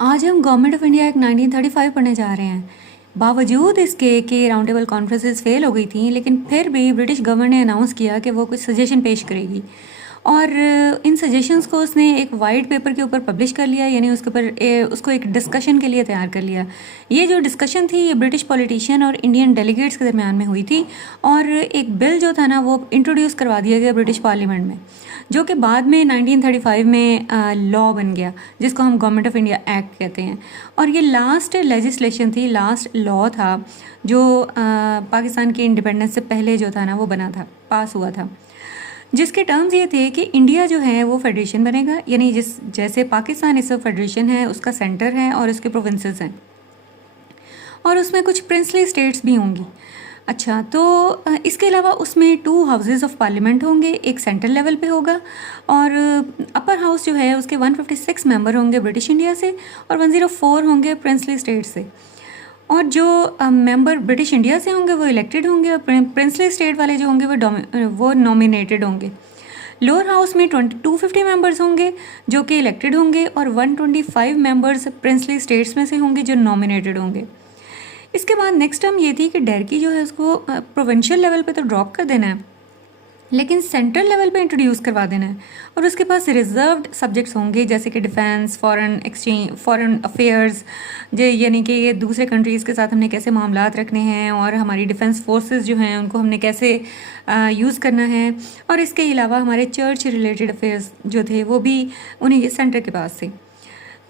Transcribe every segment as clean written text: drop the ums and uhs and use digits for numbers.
आज हम government of India act 1935 पढ़ने जा रहे हैं। बावजूद इसके कि राउंड टेबल कॉन्फ्रेंसेस फेल हो गई थी, लेकिन फिर भी ब्रिटिश गवर्नमेंट ने अनाउंस किया कि वो कुछ सजेशन पेश करेगी और इन सजेशंस को उसने एक वाइट पेपर के ऊपर पब्लिश कर लिया, यानी उसके ऊपर उसको एक डिस्कशन के लिए तैयार कर लिया। ये जो डिस्कशन थी ये ब्रिटिश पॉलिटिशियन और इंडियन डेलीगेट्स के दरमियान में हुई थी और एक बिल जो था ना वो इंट्रोड्यूस करवा दिया गया ब्रिटिश पार्लियामेंट में, जो कि बाद में 1935 में लॉ बन गया, जिसको हम गवर्नमेंट ऑफ इंडिया एक्ट कहते हैं। और ये लास्ट लेजिस्लेशन थी, लास्ट लॉ था जो पाकिस्तान की इंडिपेंडेंस से पहले जो था ना वो बना था, पास हुआ था, जिसके टर्म्स ये थे कि इंडिया जो है वो फेडरेशन बनेगा, यानी जैसे पाकिस्तान इस फेडरेशन है, उसका सेंटर है और उसके प्रोविंसेस हैं और उसमें कुछ प्रिंसली स्टेट्स भी होंगी। अच्छा, तो इसके अलावा उसमें 2 हाउसेस ऑफ पार्लियामेंट होंगे, एक सेंट्रल लेवल पे होगा और अपर हाउस जो है उसके 156 मेंबर होंगे ब्रिटिश इंडिया से और 104 होंगे प्रिंसली स्टेट से। और जो मेंबर ब्रिटिश इंडिया से होंगे वो इलेक्टेड होंगे और प्रिंसली स्टेट वाले जो होंगे वो नॉमिनेटेड होंगे। लोअर हाउस में 250 मेंबर्स होंगे जो कि इलेक्टेड होंगे और 125 मेंबर्स प्रिंसली स्टेट्स में से होंगे जो नॉमिनेटेड होंगे। इसके बाद नेक्स्ट टर्म ये थी कि डेरकी जो है उसको प्रोविंशियल लेवल पे तो ड्रॉप कर देना है, लेकिन सेंट्रल लेवल पे इंट्रोड्यूस करवा देना है और उसके पास रिजर्व्ड सब्जेक्ट्स होंगे जैसे कि defence, foreign exchange, foreign affairs, यानी कि ये दूसरे कंट्रीज़ के साथ हमने कैसे मामलात रखने हैं और हमारी डिफेंस फोर्सेस जो हैं उनको हमने कैसे यूज़ करना है। और इसके अलावा हमारे चर्च रिलेटेड अफेयर्स जो थे वो भी उन्हीं सेंटर के पास थे।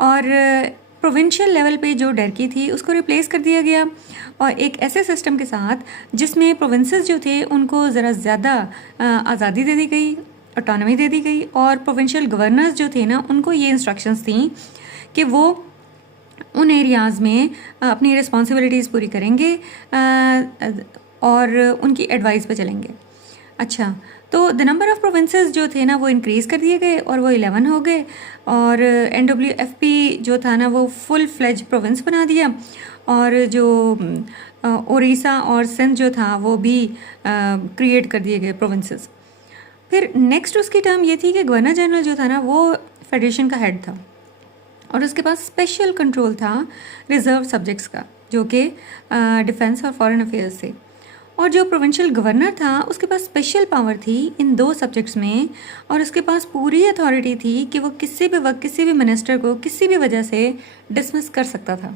और प्रोविंशियल लेवल पे जो डेरकी थी उसको रिप्लेस कर दिया गया और एक ऐसे सिस्टम के साथ जिसमें प्रोविंसेस जो थे उनको ज़रा ज़्यादा आज़ादी दे दी गई, ऑटोनॉमी दे दी गई और प्रोविंशियल गवर्नर्स जो थे ना उनको ये इंस्ट्रक्शंस थी कि वो उन एरियाज़ में अपनी रिस्पॉन्सिबिलिटीज़ पूरी करेंगे और उनकी एडवाइस पे चलेंगे। अच्छा, तो द नंबर ऑफ़ प्रोविंसेस जो थे ना वो इंक्रीज़ कर दिए गए और वो 11 हो गए और NWFP जो था ना वो फुल फ्लेज प्रोविंस बना दिया और जो उड़ीसा और सिंध जो था वो भी क्रिएट कर दिए गए प्रोविंसेस। फिर नेक्स्ट उसकी टर्म ये थी कि गवर्नर जनरल जो था ना वो फेडरेशन का हेड था और उसके पास स्पेशल कंट्रोल था रिजर्व सब्जेक्ट्स का, जो कि डिफेंस और फॉरेन अफेयर्स थे। और जो प्रोविंशियल गवर्नर था उसके पास स्पेशल पावर थी इन 2 सब्जेक्ट्स में और उसके पास पूरी अथॉरिटी थी कि वो किसी भी वक्त किसी भी मिनिस्टर को किसी भी वजह से डिसमिस कर सकता था।